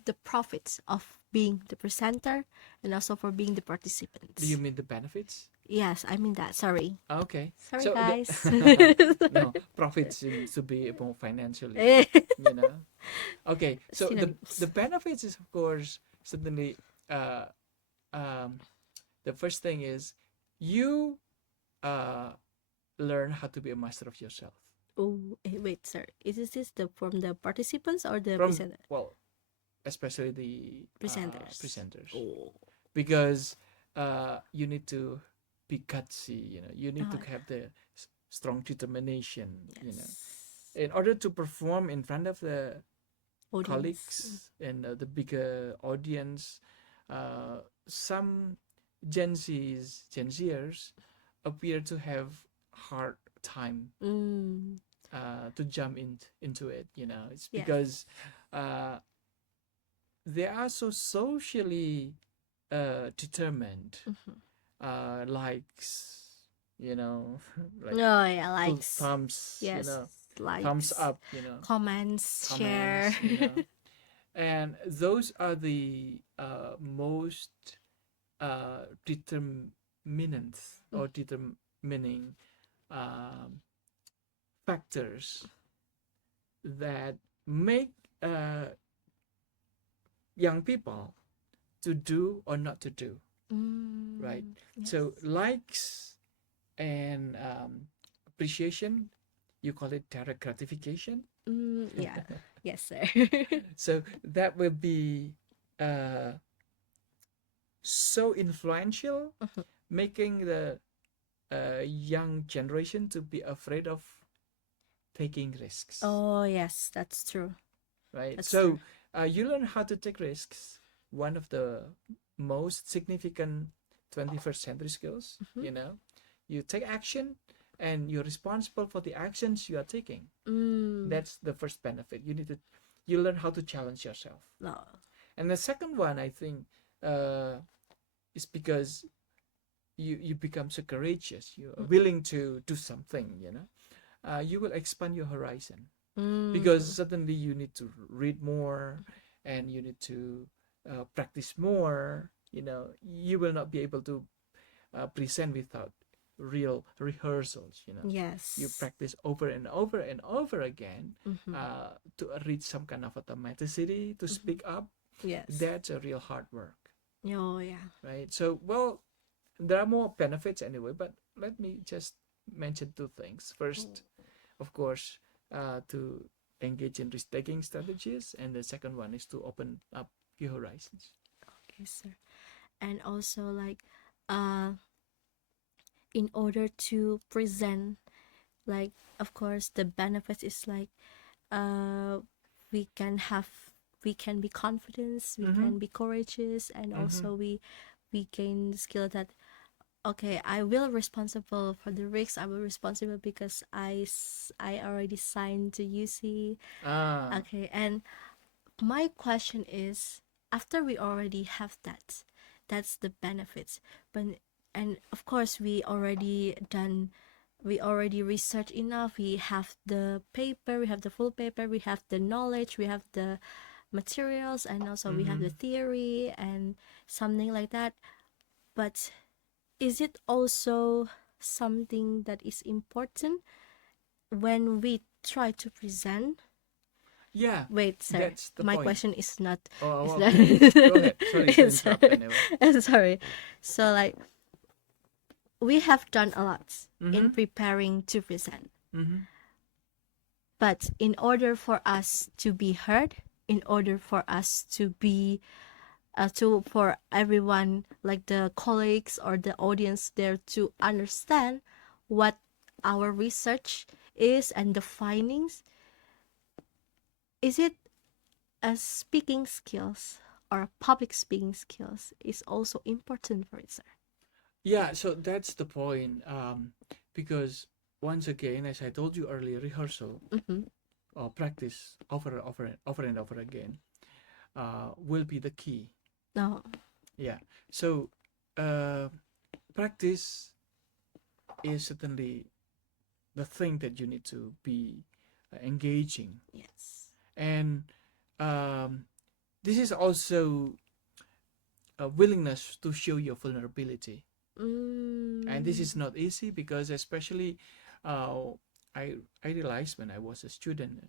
the profits of being the presenter and also for being the participants? Do you mean the benefits? Yes, I mean that. Sorry. Okay. Sorry, So guys. no, profits seems to be more financially, Eh, you know. Okay. So Synonyms. the benefits is of course certainly uh um the first thing is you uh learn how to be a master of yourself. Oh, wait, sir. Is this the from the participants or the From presenter? well, especially the Presenters. presenters, Oh. because you need to be gutsy, you need to Oh, have the strong determination, yes. in order to perform in front of the Audience. colleagues and the bigger audience. Some Gen Zers appear to have hard time Mm, to jump into it. It's yes. because they are so socially determined. Likes, like Oh, yeah, likes. thumbs, Yes, likes. thumbs up, Comments, share. comments, and those are the most determinant or determining factors that make young people to do or not to do, right? So Yes. likes and appreciation, you call it direct gratification. Yeah. Yes, sir. So that will be so influential, making the young generation to be afraid of taking risks. Oh, yes, that's true. Right. That's So true. you learn how to take risks. One of the most significant 21st century skills. You take action, and you're responsible for the actions you are taking. That's the first benefit. You learn how to challenge yourself. No. And the second one, I think, is because you become so courageous. You are willing to do something. You will expand your horizon, because suddenly you need to read more, and you need to practice more. You will not be able to present without real rehearsals. Yes. You practice over and over and over again to reach some kind of automaticity to speak up. Yes. That's a real hard work. Oh, yeah. Right. So, well, there are more benefits anyway, but let me just mention two things. First, of course, to engage in risk-taking strategies, and the second one is to open up your horizons. Okay, sir. And also, like, in order to present, like, of course, the benefits is like, uh, we can have, we can be confident, we can be courageous, and also we gain skill that, okay, I will responsible for the risks. I will responsible because I already signed to UC. Okay, and my question is, after we already have that, that's the benefits. But and of course we already researched enough. We have the paper, we have the full paper, we have the knowledge, we have the materials, and also we have the theory and something like that. But is it also something that is important when we try to present? Yeah. Wait, sir. That's the My point. question is not. Oh, is okay. not Go ahead. Sorry to interrupt anyway. Sorry. So, like, we have done a lot in preparing to present. But in order for us to be heard, in order for us to be for everyone, like the colleagues or the audience there, to understand what our research is and the findings, is it a speaking skills or public speaking skills is also important for it, sir? Yeah, so that's the point. Because once again, as I told you earlier, rehearsal or practice over and over again. will be the key. No. Yeah. So practice is certainly the thing that you need to be engaging, Yes. and this is also a willingness to show your vulnerability. And this is not easy because especially uh, I realized when I was a student,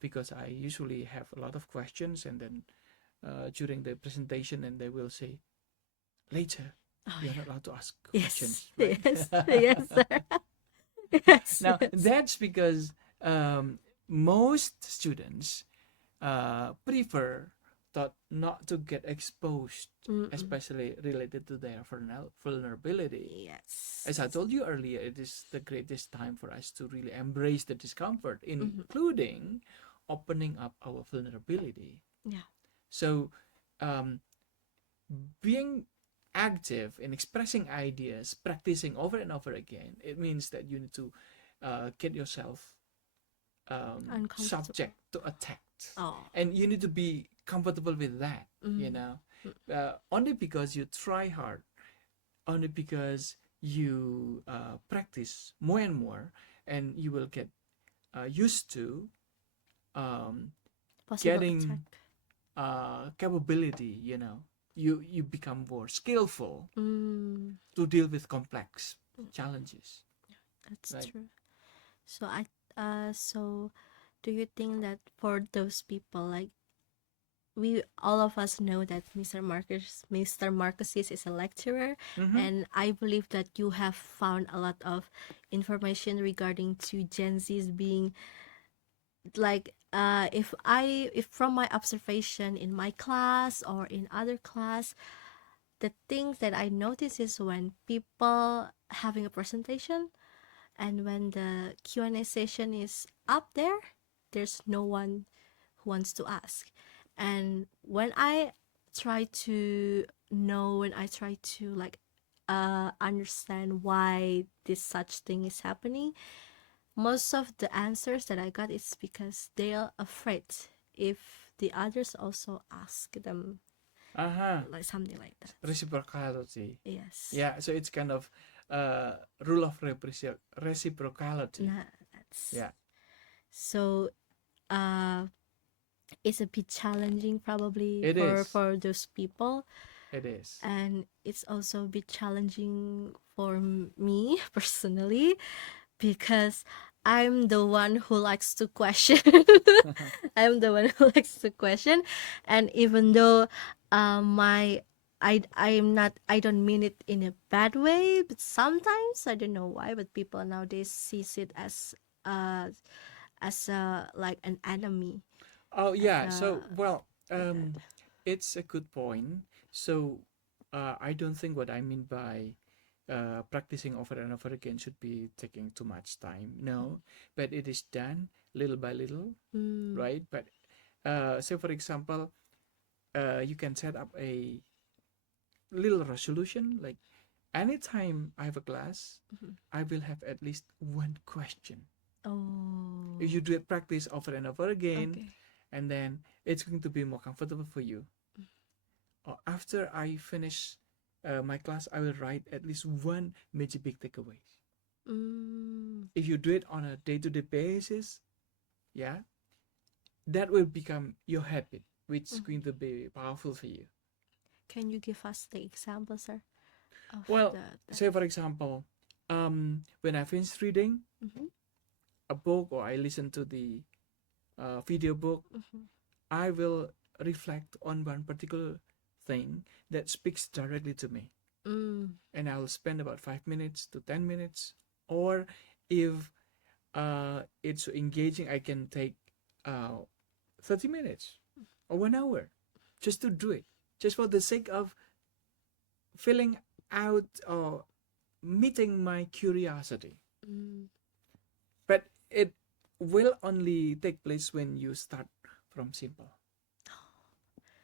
because I usually have a lot of questions, and then during the presentation, and they will say later Oh, you're yeah. not allowed to ask Yes. questions, right? Yes. Yes, sir. Yes. Now Yes. that's because most students prefer not to get exposed, Mm-mm. especially related to their vulnerability. Yes. As I told you earlier, it is the greatest time for us to really embrace the discomfort, Mm-hmm. including opening up our vulnerability. Yeah. So, um, being active in expressing ideas, practicing over and over again, it means that you need to get yourself Uncomfortable. subject to attack, Oh. and you need to be comfortable with that. You Mm. know, only because you try hard, only because you practice more and more, and you will get used to um, Possible attack. getting capability. You know, you become more skillful Mm. to deal with complex challenges, That's right? true. So so do you think that for those people, like, we all of us know that Mr. Marcus is a lecturer, Mm-hmm. and I believe that you have found a lot of information regarding to Gen Z's being like, if from my observation in my class or in other class, the things that I notice is when people having a presentation, and when the Q&A session is up there, there's no one who wants to ask. And when I try to when I try to like understand why this such thing is happening, most of the answers that I got is because they are afraid if the others also ask them Uh-huh. like something like that. Reciprocality. Yes. Yeah, so it's kind of rule of reciprocality. Nah, that's Yeah, so uh it's a bit challenging probably it is. for those people, It is. and it's also a bit challenging for me personally, because I'm the one who likes to question. I'm the one who likes to question, and even though my I don't mean it in a bad way, but sometimes I don't know why, but people nowadays sees it uh as a like an enemy, Oh as yeah. a So well, like that. it's a good point. So I don't think what I mean by practicing over and over again should be taking too much time. No, but it is done little by little, Mm, right? But say for example, you can set up a little resolution like anytime I have a class, mhm. I will have at least one question. If Oh, you do it practice over and over again, okay. and then it's going to be more comfortable for you. Or after I finish my class, I will write at least one major big takeaway. Mm, If you do it on a day-to-day basis, yeah, that will become your habit, which is mhm. going to be powerful for you. Can you give us the example, sir, of Well, the that? say for example, when I finish reading Mm-hmm, a book or I listen to the video book, mm-hmm. I will reflect on one particular thing that speaks directly to me. Mm, And I'll spend about 5 minutes to 10 minutes. Or if it's engaging, I can take 30 minutes or 1 hour just to do it, just for the sake of filling out or meeting my curiosity. mm. But it will only take place when you start from simple.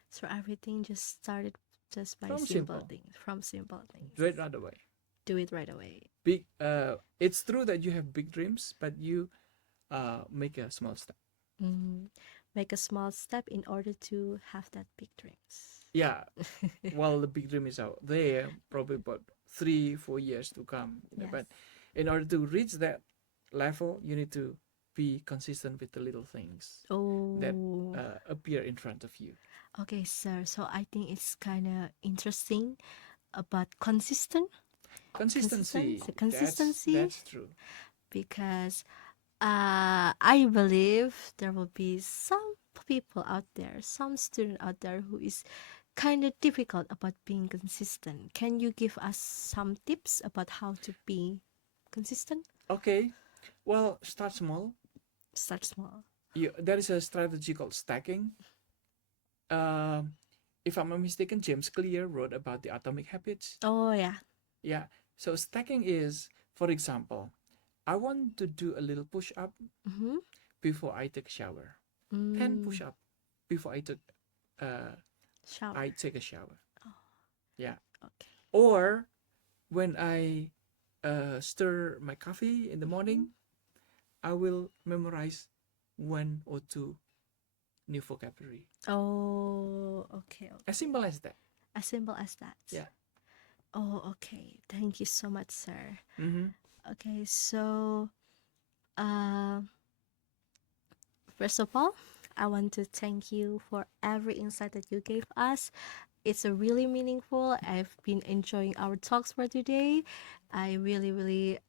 So everything just started just by From simple simple. things, from simple Do it things. right away. Do it right away. Big. It's true that you have big dreams, but you make a small step. Mm. make a small step in order to have that big dreams. Yeah, well, the big dream is out there, probably about 3-4 years to come. Yes. But in order to reach that level, you need to be consistent with the little things that Oh, appear in front of you. okay, sir. So I think it's kind of interesting about Consistency, consistency, that's true. because I believe there will be some people out there, some student out there who is kind of difficult about being consistent. Can you give us some tips about how to be consistent? Okay, well, start small. Start small. There is a strategy called stacking. Um, if I'm not mistaken, James Clear wrote about the atomic habits. Oh yeah. Yeah, so stacking is, for example, I want to do a little push up Mm-hmm. before I take a shower. 10 push up before uh, Shower. I take a shower. Oh, Yeah. okay. Or when I stir my coffee in the morning, I will memorize 1 or 2 new vocabulary. Oh, okay, As okay. simple as that. As simple as that. Yeah. Oh, okay. Thank you so much, sir. Mm-hmm. Okay, so uh, first of all, I want to thank you for every insight that you gave us. It's a really meaningful. I've been enjoying our talks for today. I really, really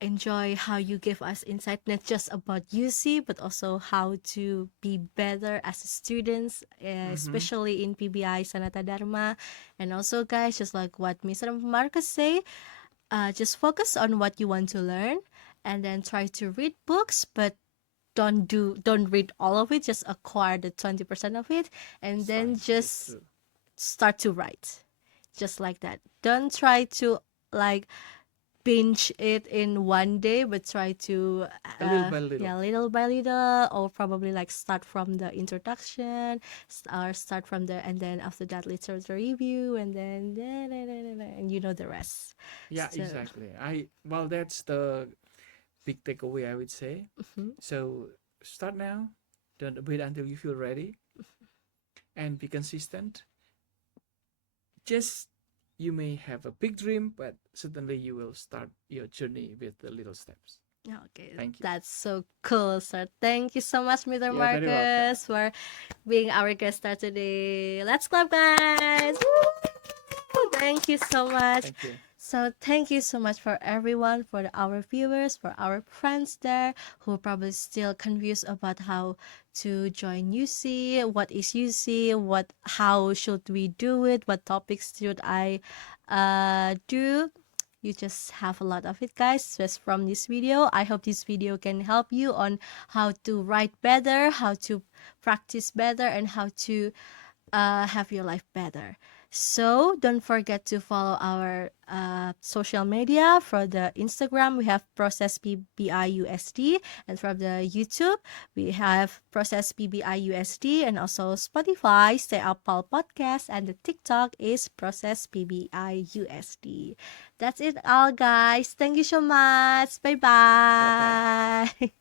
enjoy how you give us insight, not just about UC, but also how to be better as students, Mm-hmm. especially in PBI Sanata Dharma. And also, guys, just like what Mr. Marcus say, just focus on what you want to learn, and then try to read books, but don't read all of it. Just acquire the 20% of it, and It's then fine. That's just true. start to write, just like that. Don't try to like binge it in one day, but try to A little by little. yeah, little by little, or probably like start from the introduction, or start from the, and then after that literature review, and then and you know the rest. Yeah, So exactly. Well, that's the big takeaway, I would say. mhm. So start now. Don't wait until you feel ready, and be consistent. Just, you may have a big dream, but certainly you will start your journey with the little steps. Okay, Thank you. that's so cool, sir. Thank you so much, Mr. You're very welcome. Marcus, for being our guest star today. Let's clap, guys! Woo! Thank you so much. Thank you. So thank you so much for everyone, for our viewers, for our friends there who are probably still confused about how to join UC, what is UC, how should we do it, what topics should I do. You just have a lot of it, guys, just from this video. I hope this video can help you on how to write better, how to practice better, and how to have your life better. So don't forget to follow our social media. For the Instagram, we have Process PBIUSD, and from the YouTube, we have Process PBIUSD, and also Spotify, Stay Up Pal Podcast, and the TikTok is Process PBIUSD. That's it all, guys. Thank you so much. Bye Bye bye. bye.